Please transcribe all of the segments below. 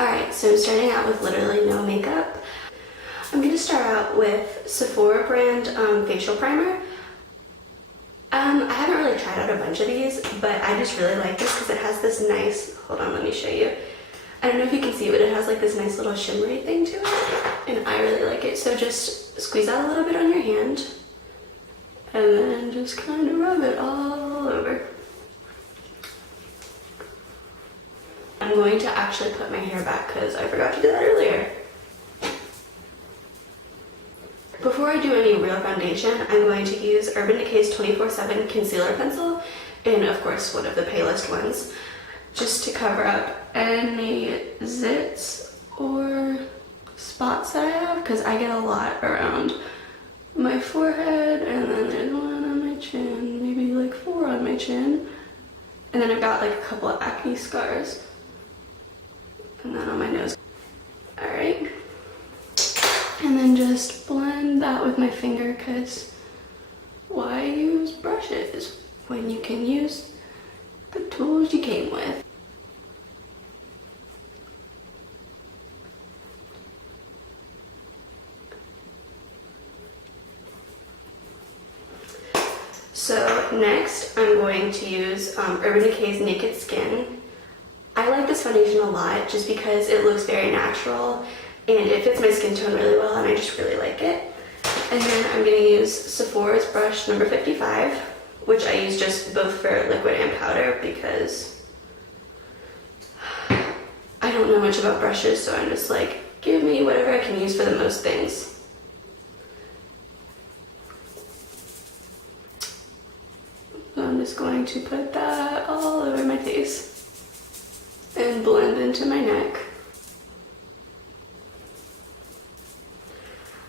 Alright, so starting out with literally no makeup. I'm going to start out with Sephora brand facial primer. I haven't really tried out a bunch of these, but I just really like this because it has this nice, hold on, let me show you. I don't know if you can see, but it has like this nice little shimmery thing to it, and I really like it. So just squeeze out a little bit on your hand, and then just kind of rub it all over. I'm going to actually put my hair back because I forgot to do that earlier. Before I do any real foundation, I'm going to use Urban Decay's 24/7 Concealer Pencil, and of course one of the palest ones, just to cover up any zits or spots that I have, because I get a lot around my forehead, and then there's one on my chin, maybe like 4 on my chin, and then I've got like a couple of acne scars, and then on my nose. Alright. And then just blend that with my finger, because why use brushes when you can use the tools you came with? So next I'm going to use Urban Decay's Naked Skin. I like this foundation a lot just because it looks very natural and it fits my skin tone really well, and I just really like it. And then I'm going to use Sephora's brush number 55, which I use just both for liquid and powder because I don't know much about brushes, so I'm just like, give me whatever I can use for the most things. So I'm just going to put that all over my face and blend into my neck.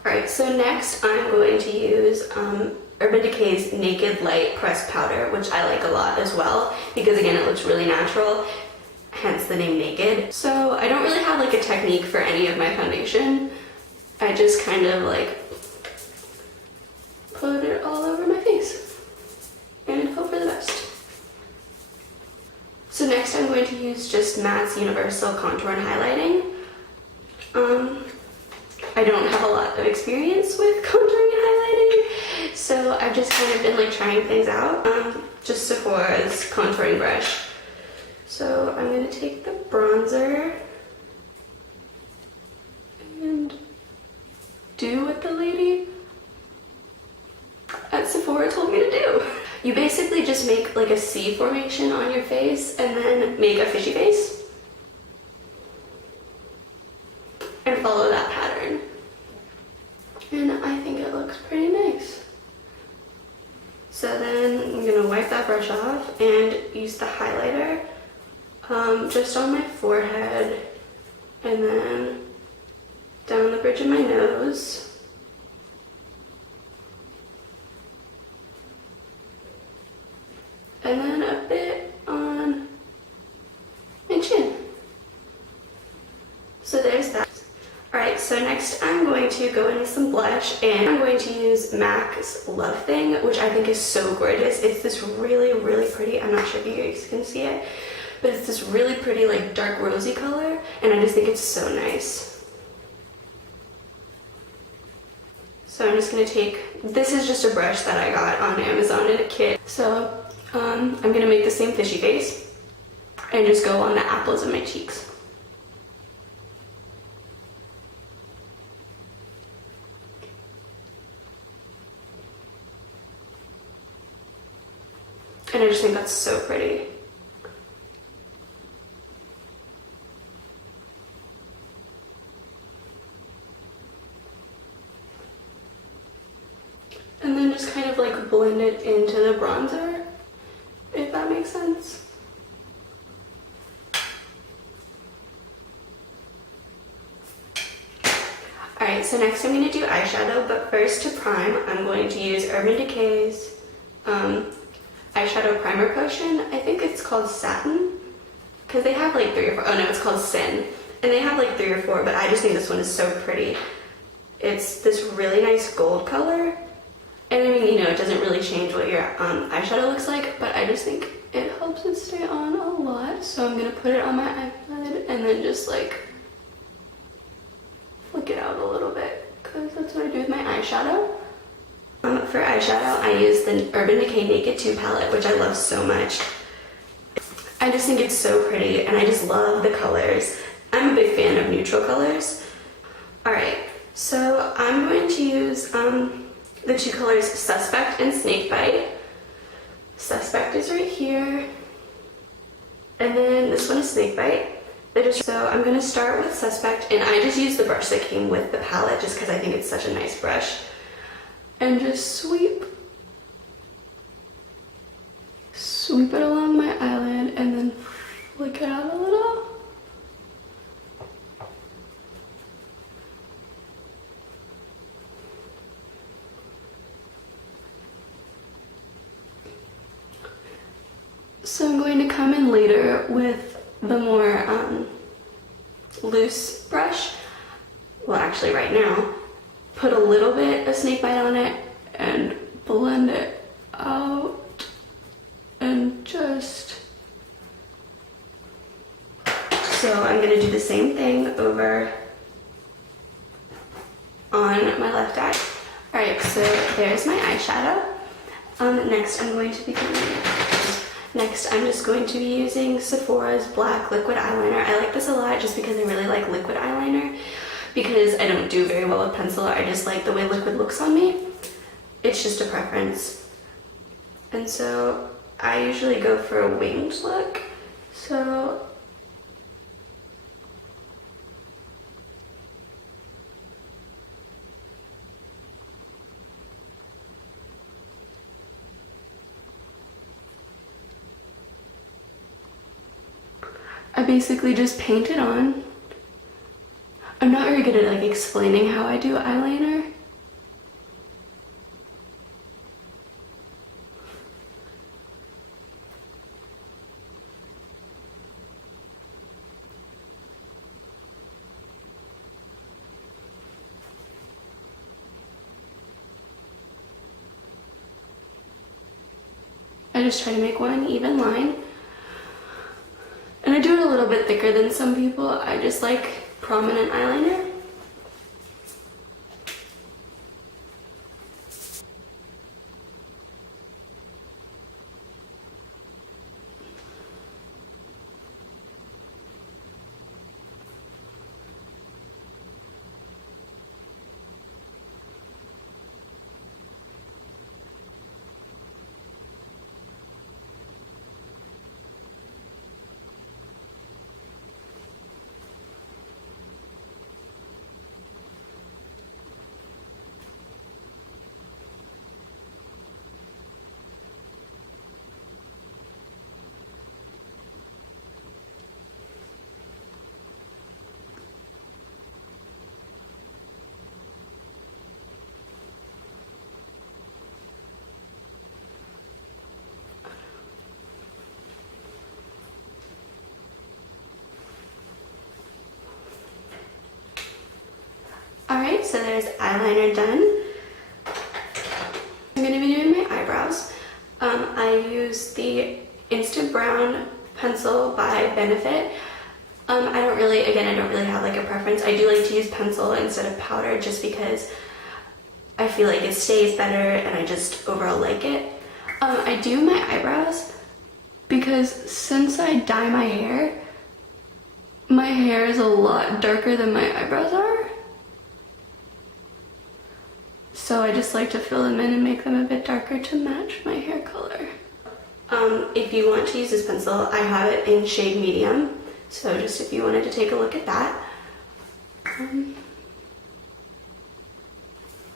Alright, so next I'm going to use Urban Decay's Naked Light Pressed Powder, which I like a lot as well, because again it looks really natural, hence the name Naked. So I don't really have like a technique for any of my foundation. I just kind of like put it all over my face and hope for the best. So next I'm going to use just Matt's Universal Contour and Highlighting. I don't have a lot of experience with contouring and highlighting, so I've just kind of been like trying things out. Just Sephora's contouring brush. So I'm going to take the bronzer and do what the lady at Sephora told me to do. You basically just make like a C formation on your face and then make a fishy face and follow that pattern. And I think it looks pretty nice. So then I'm going to wipe that brush off and use the highlighter just on my forehead and then down the bridge of my nose. And then a bit on my chin. So there's that. Alright, so next I'm going to go in with some blush, and I'm going to use MAC's Love Thing, which I think is so gorgeous. It's this really, really pretty, I'm not sure if you guys can see it, but it's this really pretty like dark rosy color, and I just think it's so nice. So I'm just going to take, this is just a brush that I got on Amazon in a kit. So I'm going to make the same fishy face and just go on the apples of my cheeks. And I just think that's so pretty. And then just kind of like blend it into the bronzer, if that makes sense. Alright, so next I'm going to do eyeshadow, but first to prime, I'm going to use Urban Decay's eyeshadow primer potion. I think it's called Satin, because they have like 3 or 4, oh no, it's called Sin, and they have like 3 or 4, but I just think this one is so pretty. It's this really nice gold color, and I mean, you know, it doesn't really change what your eyeshadow looks like, but I just think it helps it stay on a lot. So I'm gonna put it on my eyelid and then just like that's what I do with my eyeshadow. For eyeshadow, I use the Urban Decay Naked 2 palette, which I love so much. I just think it's so pretty, and I just love the colors. I'm a big fan of neutral colors. Alright, so I'm going to use the two colors Suspect and Snakebite. Suspect is right here, and then this one is Snakebite. So I'm going to start with Suspect, and I just use the brush that came with the palette just because I think it's such a nice brush. And just sweep it along my eyelid and then flick it out a little. So I'm going to come in later with the more loose brush. Well, actually right now, put a little bit of Snakebite on it and blend it out and just... So I'm gonna do the same thing over on my left eye. All right, so there's my eyeshadow. Next I'm just going to be using Sephora's Black Liquid Eyeliner. I like this a lot just because I really like liquid eyeliner, because I don't do very well with pencil. I just like the way liquid looks on me. It's just a preference. And so I usually go for a winged look. So I basically just paint it on. I'm not very good at like explaining how I do eyeliner. I just try to make one even line. And I do it a little bit thicker than some people. I just like prominent eyeliner. Alright, so there's eyeliner done. I'm going to be doing my eyebrows. I use the Instant Brown pencil by Benefit. I don't really have like a preference. I do like to use pencil instead of powder just because I feel like it stays better and I just overall like it. I do my eyebrows because since I dye my hair is a lot darker than my eyebrows are. So I just like to fill them in and make them a bit darker to match my hair color. If you want to use this pencil, I have it in shade medium. So just if you wanted to take a look at that.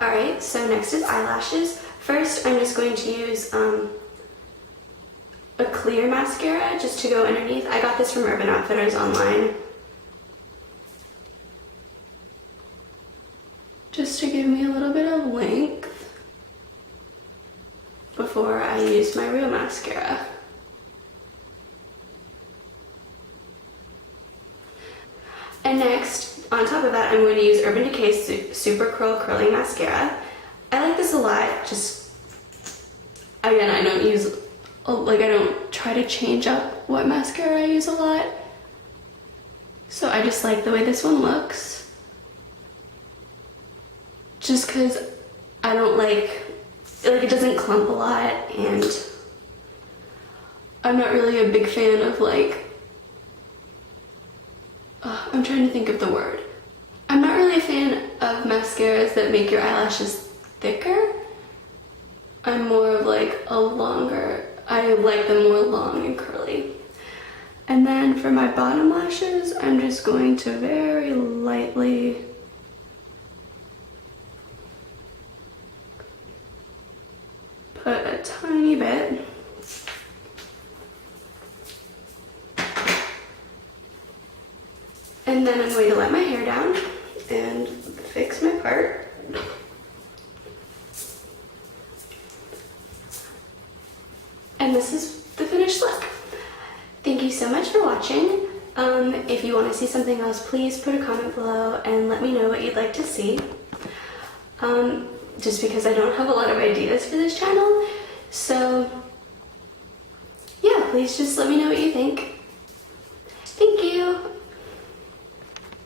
Alright, so next is eyelashes. First, I'm just going to use a clear mascara just to go underneath. I got this from Urban Outfitters online. Just to give me a little bit of length before I use my real mascara. And next, on top of that, I'm going to use Urban Decay Super Curl Curling Mascara. I like this a lot. Just, again, I don't try to change up what mascara I use a lot. So I just like the way this one looks. just because I don't like it doesn't clump a lot, and I'm not really a big fan of like, I'm trying to think of the word. I'm not really a fan of mascaras that make your eyelashes thicker. I'm more of like a longer, I like them more long and curly. And then for my bottom lashes, I'm just going to very lightly put a tiny bit. And then I'm going to let my hair down and fix my part. And this is the finished look. Thank you so much for watching. If you want to see something else, please put a comment below and let me know what you'd like to see. Just because I don't have a lot of ideas for this channel. So yeah, please just let me know what you think.